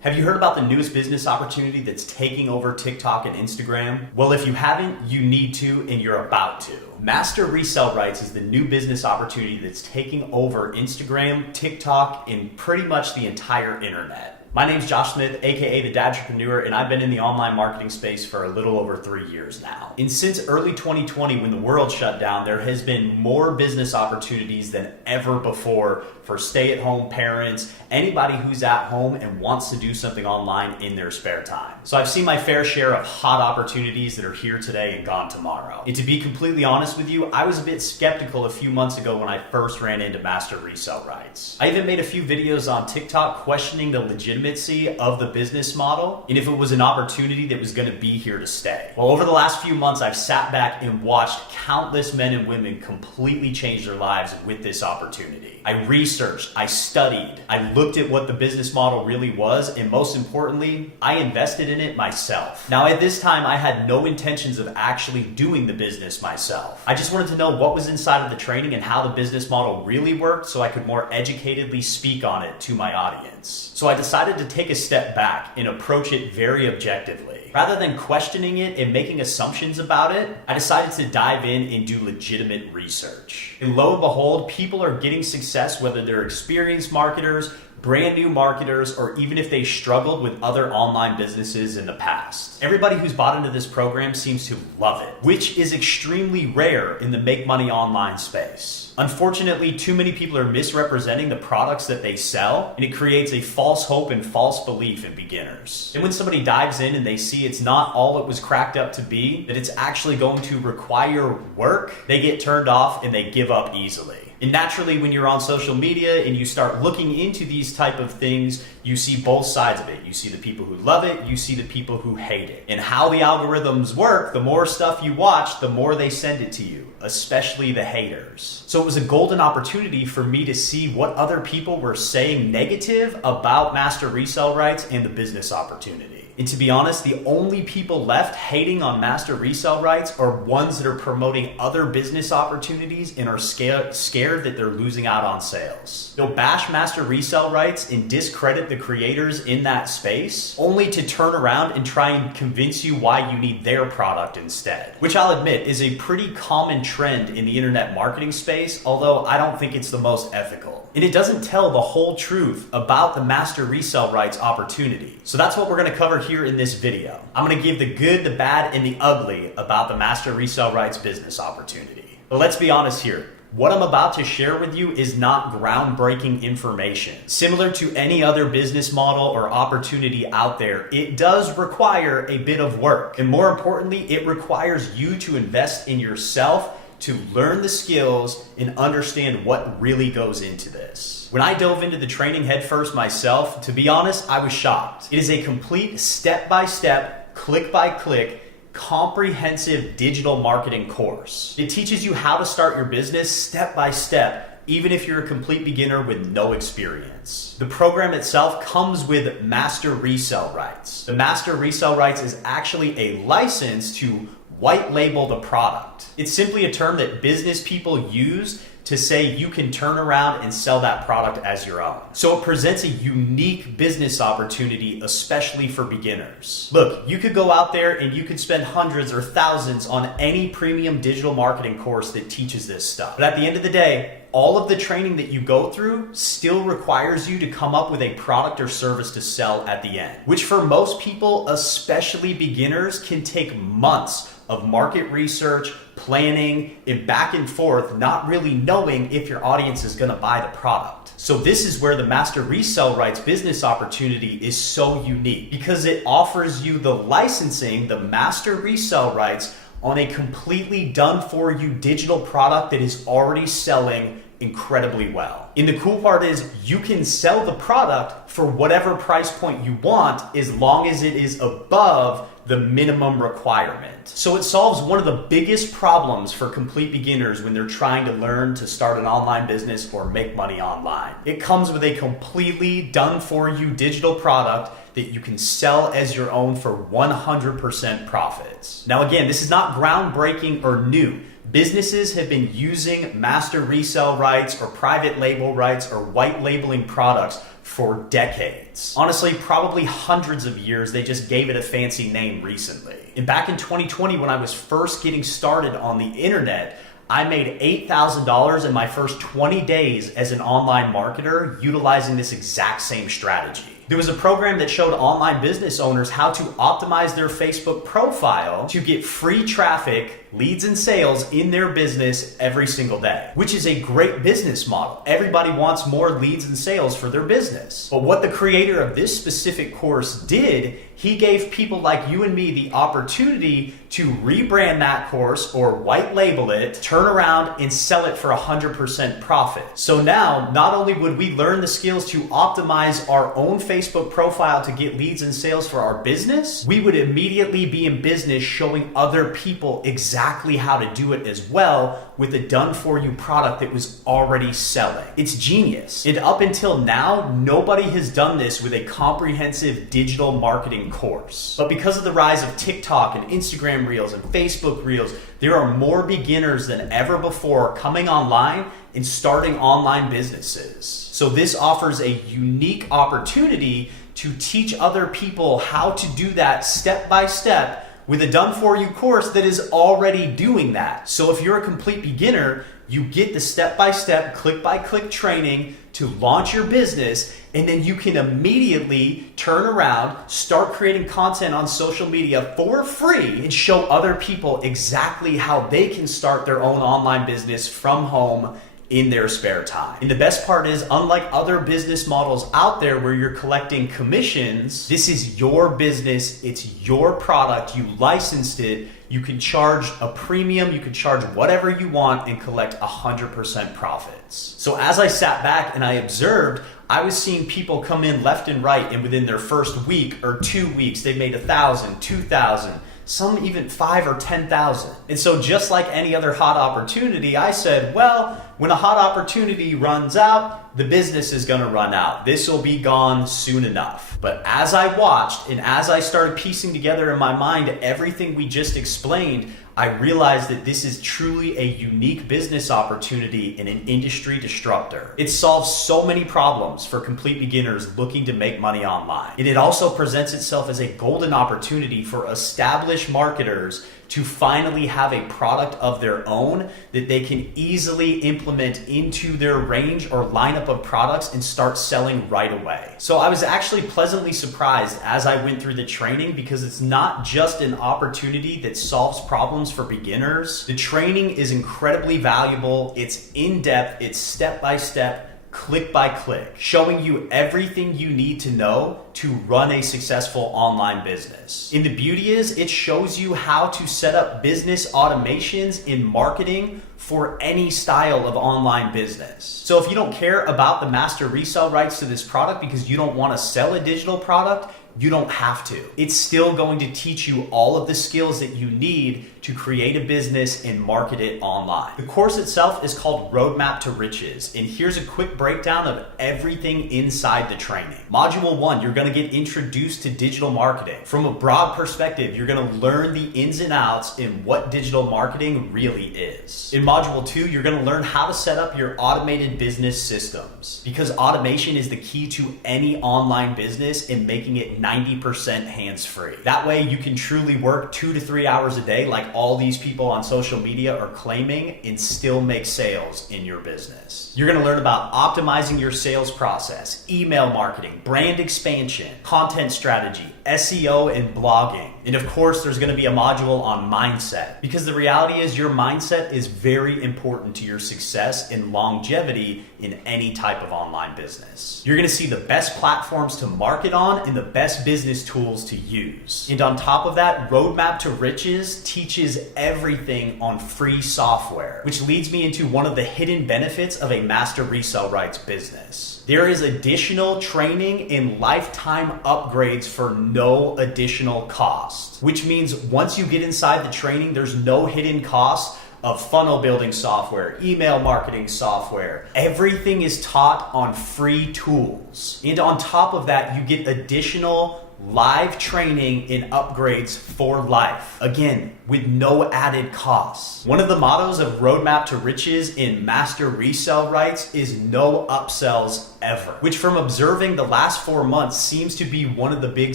Have you heard about the newest business opportunity that's taking over TikTok and Instagram? Well, if you haven't, you need to, and you're about to. Master Resell Rights is the new business opportunity that's taking over Instagram, TikTok, and pretty much the entire internet. My name's Josh Smith, aka the Dadtrepreneur, and I've been in the online marketing space for a little over 3 years now. And since early 2020, when the world shut down, there has been more business opportunities than ever before for stay-at-home parents, anybody who's at home and wants to do something online in their spare time. So I've seen my fair share of hot opportunities that are here today and gone tomorrow. And to be completely honest with you, I was a bit skeptical a few months ago when I first ran into Master Resell Rights. I even made a few videos on TikTok questioning the legitimacy of the business model and if it was an opportunity that was going to be here to stay. Well, over the last few months, I've sat back and watched countless men and women completely change their lives with this opportunity. I researched, I studied, I looked at what the business model really was, and most importantly, I invested in it myself. Now, at this time, I had no intentions of actually doing the business myself. I just wanted to know what was inside of the training and how the business model really worked so I could more educatedly speak on it to my audience. So I decided to take a step back and approach it very objectively. Rather than questioning it and making assumptions about it, I decided to dive in and do legitimate research. And lo and behold, people are getting success whether they're experienced marketers, brand new marketers, or even if they struggled with other online businesses in the past. Everybody who's bought into this program seems to love it, which is extremely rare in the make money online space. Unfortunately, too many people are misrepresenting the products that they sell, and it creates a false hope and false belief in beginners. And when somebody dives in and they see it's not all it was cracked up to be, that it's actually going to require work, they get turned off and they give up easily. And naturally, when you're on social media and you start looking into these type of things, you see both sides of it. You see the people who love it, you see the people who hate it. And how the algorithms work, the more stuff you watch, the more they send it to you, especially the haters. So it was a golden opportunity for me to see what other people were saying negative about Master Resell Rights and the business opportunity. And to be honest, the only people left hating on Master Resell Rights are ones that are promoting other business opportunities and are scared that they're losing out on sales. They'll bash Master Resell Rights and discredit the creators in that space, only to turn around and try and convince you why you need their product instead. Which I'll admit is a pretty common trend in the internet marketing space, although I don't think it's the most ethical. And it doesn't tell the whole truth about the Master Resell Rights opportunity. So that's what we're going to cover here in this video. I'm going to give the good, the bad, and the ugly about the Master Resell Rights business opportunity. But let's be honest here. What I'm about to share with you is not groundbreaking information. Similar to any other business model or opportunity out there, it does require a bit of work. And more importantly, it requires you to invest in yourself to learn the skills and understand what really goes into this. When I dove into the training headfirst myself, to be honest, I was shocked. It is a complete step-by-step, click-by-click, comprehensive digital marketing course. It teaches you how to start your business step by step, even if you're a complete beginner with no experience. The program itself comes with Master Resell Rights. The Master Resell Rights is actually a license to white label the product. It's simply a term that business people use to say you can turn around and sell that product as your own. So it presents a unique business opportunity, especially for beginners. Look, you could go out there and you could spend hundreds or thousands on any premium digital marketing course that teaches this stuff. But at the end of the day, all of the training that you go through still requires you to come up with a product or service to sell at the end, which for most people, especially beginners, can take months of market research, planning, and back and forth, not really knowing if your audience is going to buy the product. So this is where the Master Resell Rights business opportunity is so unique, because it offers you the licensing, the Master Resell Rights, on a completely done-for-you digital product that is already selling incredibly well. And the cool part is you can sell the product for whatever price point you want as long as it is above the minimum requirement. So it solves one of the biggest problems for complete beginners when they're trying to learn to start an online business or make money online. It comes with a completely done-for-you digital product that you can sell as your own for 100% profits. Now again, this is not groundbreaking or new. Businesses have been using Master Resell Rights or private label rights or white labeling products for decades. Honestly, probably hundreds of years. They just gave it a fancy name recently. And back in 2020, when I was first getting started on the internet, I made $8,000 in my first 20 days as an online marketer utilizing this exact same strategy. There was a program that showed online business owners how to optimize their Facebook profile to get free traffic, leads, and sales in their business every single day, which is a great business model. Everybody wants more leads and sales for their business. But what the creator of this specific course did, he gave people like you and me the opportunity to rebrand that course or white label it, turn around and sell it for 100% profit. So now, not only would we learn the skills to optimize our own Facebook profile to get leads and sales for our business, we would immediately be in business showing other people exactly how to do it as well with a done-for-you product that was already selling. It's genius. And up until now, nobody has done this with a comprehensive digital marketing course. But because of the rise of TikTok and Instagram Reels and Facebook Reels, there are more beginners than ever before coming online and starting online businesses. So this offers a unique opportunity to teach other people how to do that step by step with a done-for-you course that is already doing that. So if you're a complete beginner, you get the step-by-step, click-by-click training to launch your business, and then you can immediately turn around, start creating content on social media for free, and show other people exactly how they can start their own online business from home in their spare time. And the best part is, unlike other business models out there where you're collecting commissions, this is your business, it's your product, you licensed it, you can charge a premium, you can charge whatever you want and collect 100% profits. So as I sat back and I observed, I was seeing people come in left and right, and within their first week or 2 weeks, they made 1,000, 2,000, some even 5,000 or 10,000. And so just like any other hot opportunity, I said, well, when a hot opportunity runs out, the business is gonna run out. This will be gone soon enough. But as I watched and as I started piecing together in my mind everything we just explained, I realized that this is truly a unique business opportunity and an industry disruptor. It solves so many problems for complete beginners looking to make money online. And it also presents itself as a golden opportunity for established marketers to finally have a product of their own that they can easily implement into their range or lineup of products and start selling right away. So I was actually pleasantly surprised as I went through the training, because it's not just an opportunity that solves problems for beginners. The training is incredibly valuable. It's in-depth, it's step-by-step, click by click, showing you everything you need to know to run a successful online business. And the beauty is, it shows you how to set up business automations in marketing for any style of online business. So if you don't care about the master resell rights to this product because you don't want to sell a digital product, you don't have to. It's still going to teach you all of the skills that you need to create a business and market it online. The course itself is called Roadmap to Riches, and here's a quick breakdown of everything inside the training. Module 1, you're gonna get introduced to digital marketing. From a broad perspective, you're gonna learn the ins and outs in what digital marketing really is. In Module 2, you're gonna learn how to set up your automated business systems, because automation is the key to any online business and making it 90% hands-free. That way you can truly work 2 to 3 hours a day like all these people on social media are claiming and still make sales in your business. You're gonna learn about optimizing your sales process, email marketing, brand expansion, content strategy, SEO, and blogging. And of course, there's gonna be a module on mindset, because the reality is your mindset is very important to your success and longevity in any type of online business. You're gonna see the best platforms to market on and the best business tools to use. And on top of that, Roadmap to Riches teaches everything on free software, which leads me into one of the hidden benefits of a Master Resell Rights business. There is additional training and lifetime upgrades for no additional cost, which means once you get inside the training, there's no hidden costs of funnel building software, email marketing software. Everything is taught on free tools. And on top of that, you get additional live training and upgrades for life. Again, with no added costs. One of the mottos of Roadmap to Riches in Master Resell Rights is no upsells, ever, which from observing the last 4 months seems to be one of the big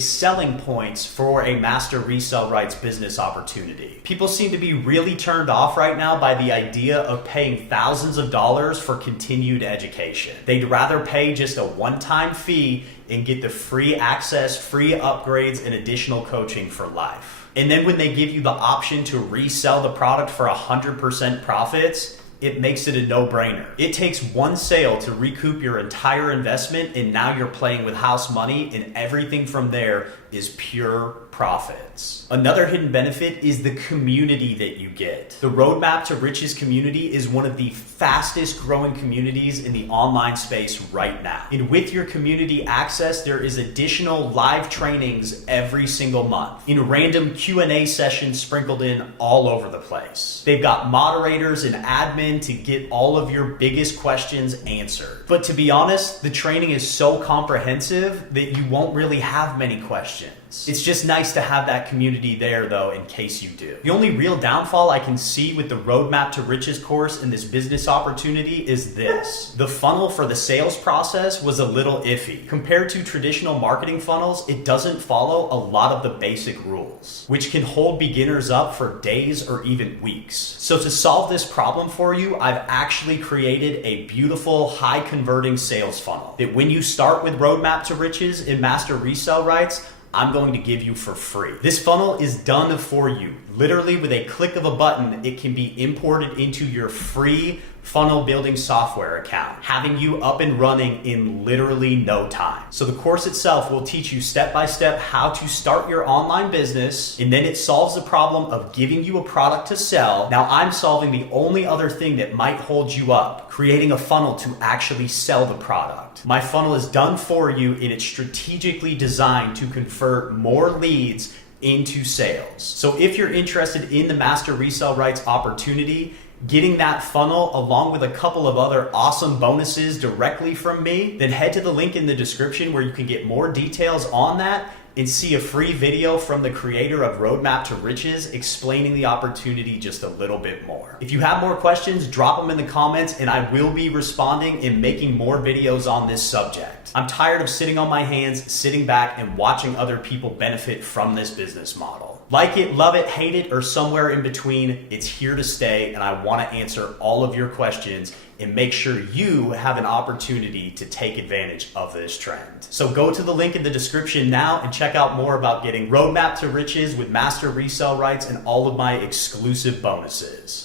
selling points for a Master Resell Rights business opportunity. People seem to be really turned off right now by the idea of paying thousands of dollars for continued education. They'd rather pay just a one-time fee and get the free access, free upgrades, and additional coaching for life. And then when they give you the option to resell the product for 100% profits, it makes it a no-brainer. It takes one sale to recoup your entire investment, and now you're playing with house money, and everything from there is pure profits. Another hidden benefit is the community that you get. The Roadmap to Riches community is one of the fastest growing communities in the online space right now. And with your community access, there is additional live trainings every single month in random Q&A sessions sprinkled in all over the place. They've got moderators and admin to get all of your biggest questions answered. But to be honest, the training is so comprehensive that you won't really have many questions. It's just nice to have that community there though, in case you do. The only real downfall I can see with the Roadmap to Riches course and this business opportunity is this. The funnel for the sales process was a little iffy. Compared to traditional marketing funnels, it doesn't follow a lot of the basic rules, which can hold beginners up for days or even weeks. So to solve this problem for you, I've actually created a beautiful, high converting sales funnel that when you start with Roadmap to Riches and Master Resell Rights, I'm going to give you for free. This funnel is done for you. Literally with a click of a button, it can be imported into your free funnel building software account, having you up and running in literally no time. So the course itself will teach you step-by-step how to start your online business, and then it solves the problem of giving you a product to sell. Now I'm solving the only other thing that might hold you up, creating a funnel to actually sell the product. My funnel is done for you, and it's strategically designed to convert more leads into sales. So if you're interested in the Master Resell Rights opportunity, getting that funnel along with a couple of other awesome bonuses directly from me, then head to the link in the description where you can get more details on that and see a free video from the creator of Roadmap to Riches explaining the opportunity just a little bit more. If you have more questions, drop them in the comments and I will be responding and making more videos on this subject. I'm tired of sitting on my hands, sitting back and watching other people benefit from this business model. Like it, love it, hate it, or somewhere in between, it's here to stay, and I want to answer all of your questions and make sure you have an opportunity to take advantage of this trend. So go to the link in the description now and check out more about getting Roadmap to Riches with Master Resell Rights and all of my exclusive bonuses.